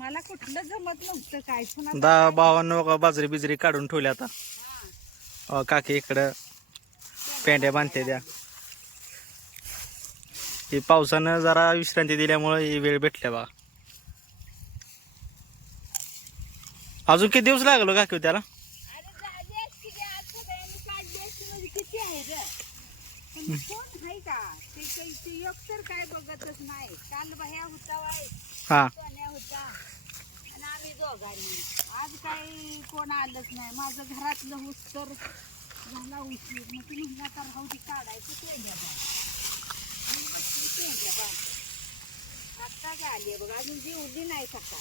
मला कुठलं जमत नव्हतं काय. पुन्हा दा भावांनो बघा बाजरी बिजरी काढून ठेवली आता. अ, काकी इकडं पेंड्या बांधते द्या ही पावसानं जरा विश्रांती दिल्यामुळे ही वेळ भेटल्या बा अजून किती दिवस लागलो काकी हो त्याला अरे झाली असती की आज सगळ्यांनी काढली असती म्हणजे किती आहे रे पण कोण आहे का ते काही ते एक तर काय बघतच नाही. काल बाह्या होता वाय हा. सोन्या होता. आणि आम्ही दोघांनी. आज काही कोण आलंच नाही. माझं घरातलं ऊस तर झाला उशीर. मग ती म्हणला तर राहू दे काढायचं पेंड्या बा मी बसली पेंड्या बा आत्ता काय आली बघ अजून जेवली नाही सकाळ.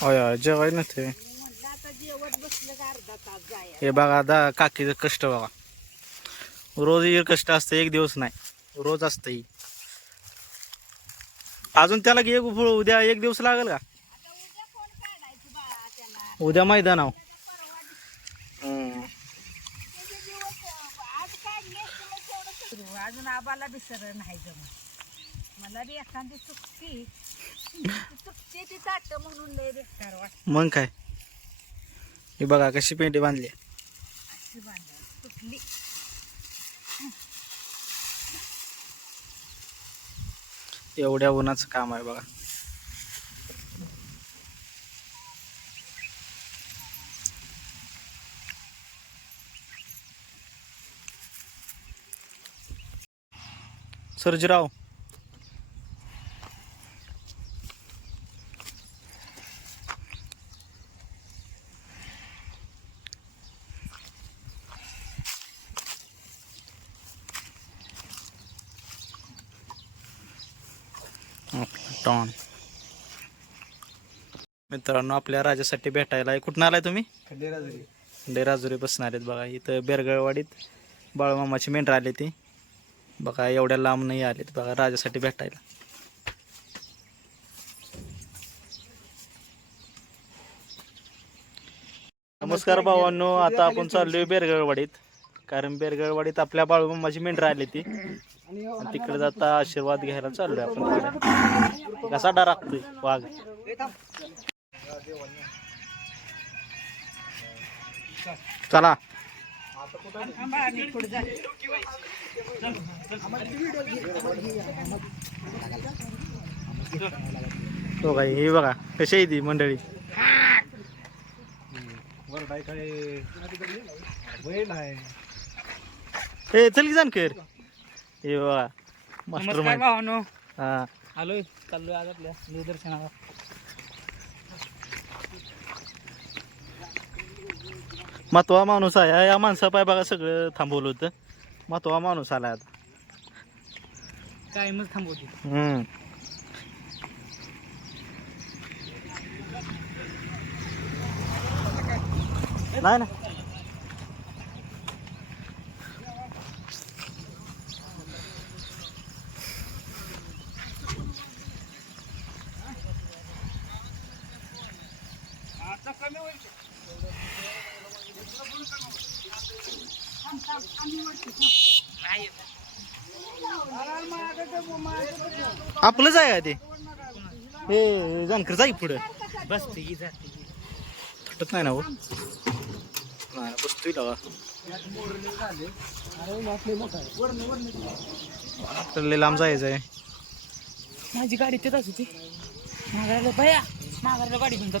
होय होय जेवाय नसते मी म्हटलं आता जेवत बसलं का अर्धा तास जाया हे बघा दा काकीचं कष्ट बघा. रोज हे कष्ट असतं एक दिवस नाही. रोज असतं ही अजून त्याला एक उद्या एक दिवस लागेल का? उद्या मैदानाव अजून आबाला बी सरळ नाही जमत मला बी एखादी चुकती ताट म्हणून लय बेकार वाटत मग काय? हे बघा कशी पेंटी बांधली. अशी तुटली. एवढ्या उन्हाचं काम आहे बघा. सर्जराव टॉन मित्रांनो आपल्या राजासाठी भेटायला कुठून आलाय तुम्ही? डेराजुरी बसणार आहेत बघा. इथं बेरगळवाडीत बाळमामाची मेंढर आली ती बघा एवढ्या लांब नाही आलेत बघा राजासाठी भेटायला. नमस्कार भावांनो आता आपण चाललोय बेरगळवाडीत. कारण बेरगळवाडीत आपल्या बाळूमामाची मेंढर आली ती तिकडे जाता आशीर्वाद घ्यायला चाललोय आपण. कसा डर लागतोय वाघ. चला. तो काही हे बघा कशी आहे ती मंडळी? हे चल की जानकर हे बघा मास्टर माइंड भावानो. हा. आलोय चाललोय आज आपल्या दूरदर्शनाला महत्वा माणूस आहे. या माणसा पाय बघा सगळं थांबवलं होतं. महत्वा माणूस आला आता. कायमच थांबवते. हम्म. नाही ना आपलंच आहे का ते? हे जानकर जाई पुढे. जाते की. तुटत नाही ना हो? नाही बसतोय लावा आपल्याला लय लांब जायचं आहे. माझी गाडी तिथंच होती. मागायला भया मागायला गाडी घेऊन जात.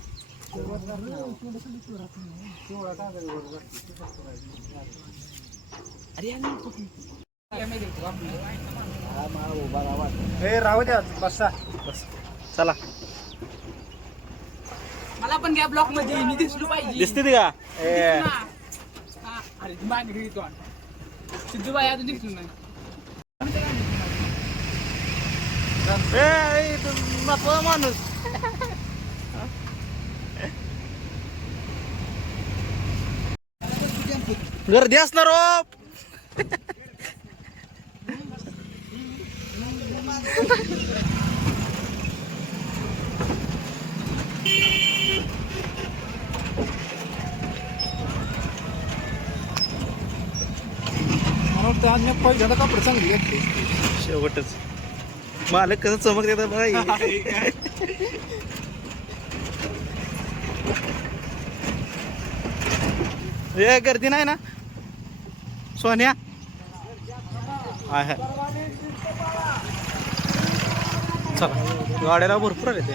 अरे यार, मी कुठे? काय माहिती आहे, आपलं. राहू द्या बसा बस चला मला पण घ्या ब्लॉकमध्ये मी दिसलो पाहिजे दिसते ती का ए हा. हा, अरे ती मागे घरी तो सिद्धू बाई अजून दिसलो नाही ए, इथं महत्त्वाचा माणूस गर्दी असणार हो. आज मी पहिल्यांदा कपडे चांगली घेतली? शेवटच. मालक कसं चमक देतात बघा हे. गर्दी नाही ना? सोन्या? चला गाड्याला भरपूर आले ते.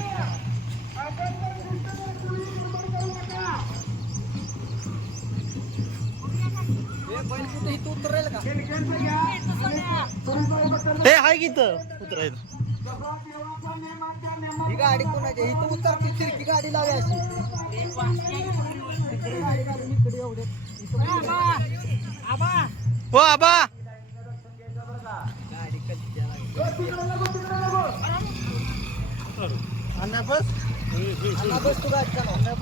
हे हाय की इथं उतरायचं. गाडी कोणाची ही तर उतरती तिरकी गाडी लावी अशी. हो आबा. अन्ना बस. बस तू गाडी चालव.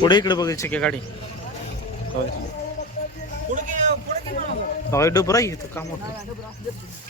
पुढे इकडे बघायची की गाडी. हवाई डोबर आहे इथं काम होतं.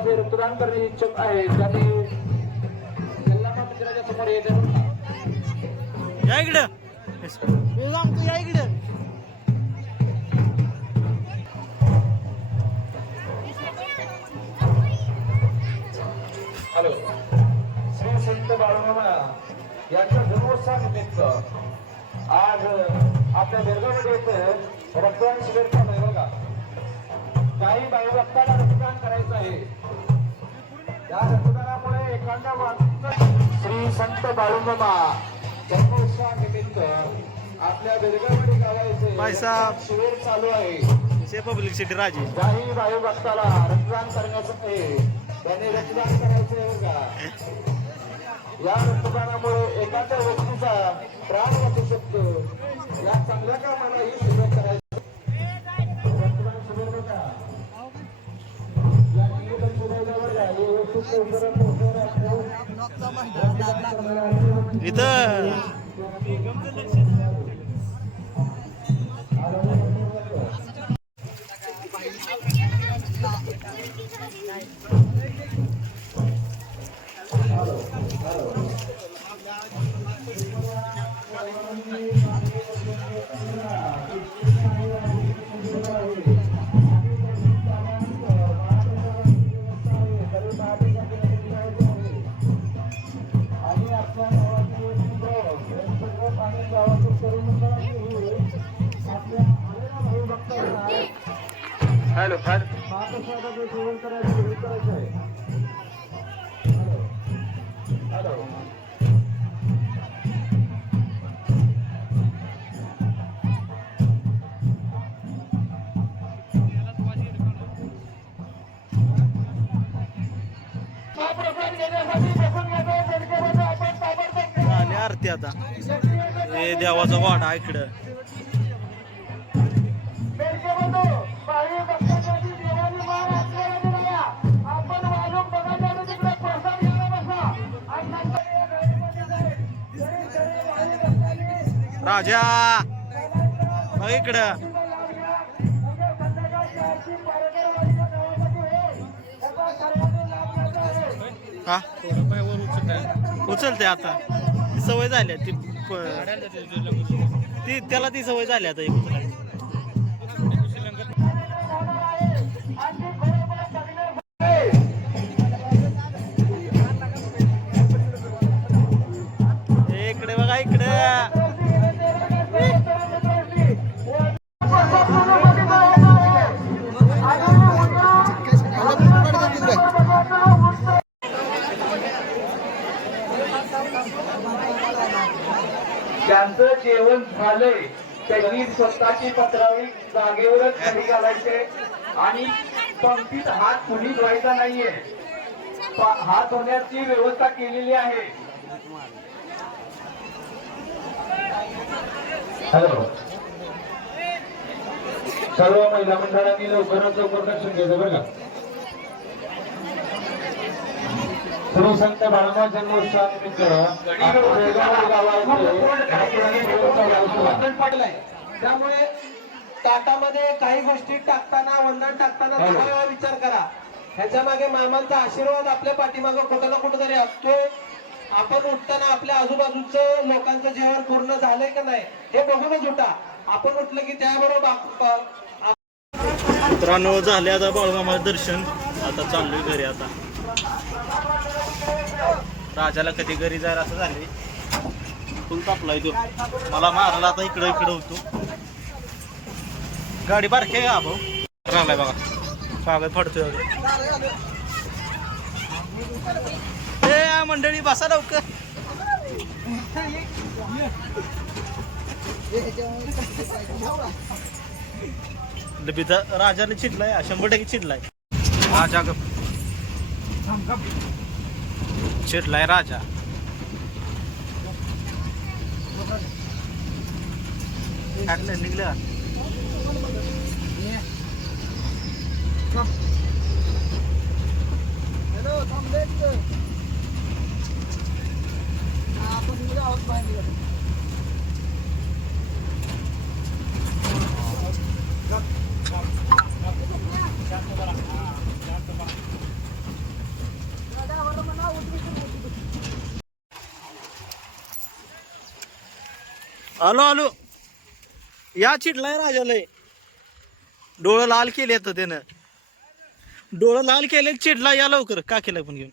भाविभक्ताचे रक्तदान करण्याचे इच्छुक आहे त्यांनी यल्लामा मंदिराच्या समोर येते या इकडं. मी सांगतो या इकडं. हॅलो. श्री संत बाळूमामा यांच्या जन्मोत्सवानिमित्त आज आपल्या बेळगावमध्ये येथे रक्तदान शिबिर चालू आहे बघा. काही भाविभक्तांना रक्तदान करायचं आहे. या रक्तदानामुळे एखाद्या माणसाचं श्री संत बाळूमामा जन्मोत्सवानिमित्त आपल्या बेळगावडी गावाचे शिबिर चालू आहे. पब्लिक सिटी राजी काही वायू भक्ताला रक्तदान करण्याचं आहे त्याने रक्तदान करायचं आहे बघा या रक्तदानामुळे एखाद्या व्यक्तीचा प्राण वाचू शकतो. या चांगल्या कामाला ही व्यवस्थित लवकरात लवकर सेवन करायचं हे करायचं आहे. हॅलो. हॅलो. झाली आरती आता. हे देवाचा वाडा इकडं. राजा. बघ इकडं. हा? उचलते आता. ती सवय झाली ती ती त्याला ती सवय झाली आता स्वतःची पत्रावळी जागेवरच खाली घालायचे आणि पंक्तीत हात कुणी धुवायचा नाहीये. हात धुण्याची व्यवस्था केलेली आहे. हॅलो. सर्व महिला मंडळांनी लवकरात लवकर दर्शन घ्यायचं बरं का? श्री संत बाळामा जन्मोत्सवानिमित्त त्यामुळे ताटामध्ये काही गोष्टी टाकताना वंदन टाकताना वेळा विचार करा. ह्याच्या मागे मामांचा आशीर्वाद आपल्या पाठीमागं कुठं ना कुठं तरी असतो. आपण उठताना आपल्या आजूबाजूचं लोकांचं जेवण पूर्ण झालंय का नाही हे बघूनच उठा. आपण उठलं की त्याबरोबर मित्रांनो झाले आता बाळूमामाचं दर्शन. आता चाललोय घरी आता. राजाला कधी घरी जायला असं झाले फुल तापलाय तो मला मारायला आता इकडं इकडं होतो. गाडी पार्क आहे का भाऊ? राहिलाय बघा. कागद फाडतोय अगं. ए मंडळी बसा लवकर. डबीचा राजाने चिडलाय शंभर टक्के चिडलाय. राजा चिडलाय राजा. काढलं निघलं. आलो आलो या चिडलाय राजालय डोळं लाल केले तर त्यानं. डोळं लाल केले चिडला या लवकर. का केलं पण घेऊन.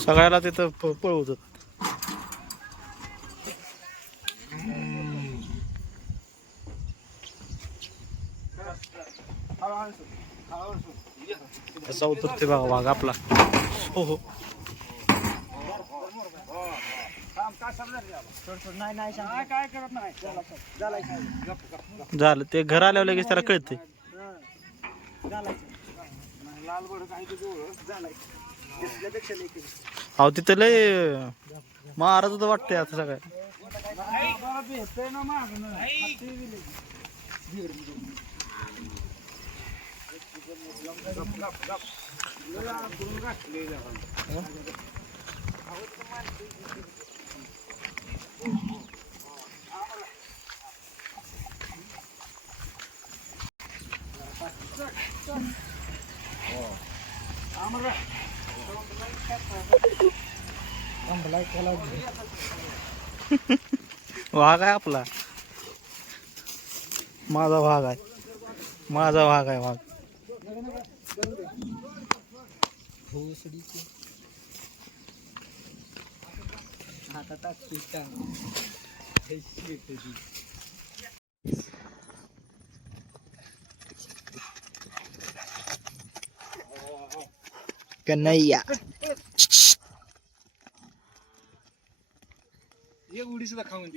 सगळ्याला तिथं प- पळवत कसा उतरते बघा वाघ आपला. हो हो. झालं. ते घर आल्यावर लगेच त्याला कळते अहो तिथं लय महाराज होतं वाटतंय आता सगळ्या ना वाघ आहे आपला. माझा वाघ आहे. माझा वाघ आहे वाघ कन्हैया एक उडी सुद्धा खाऊन दे.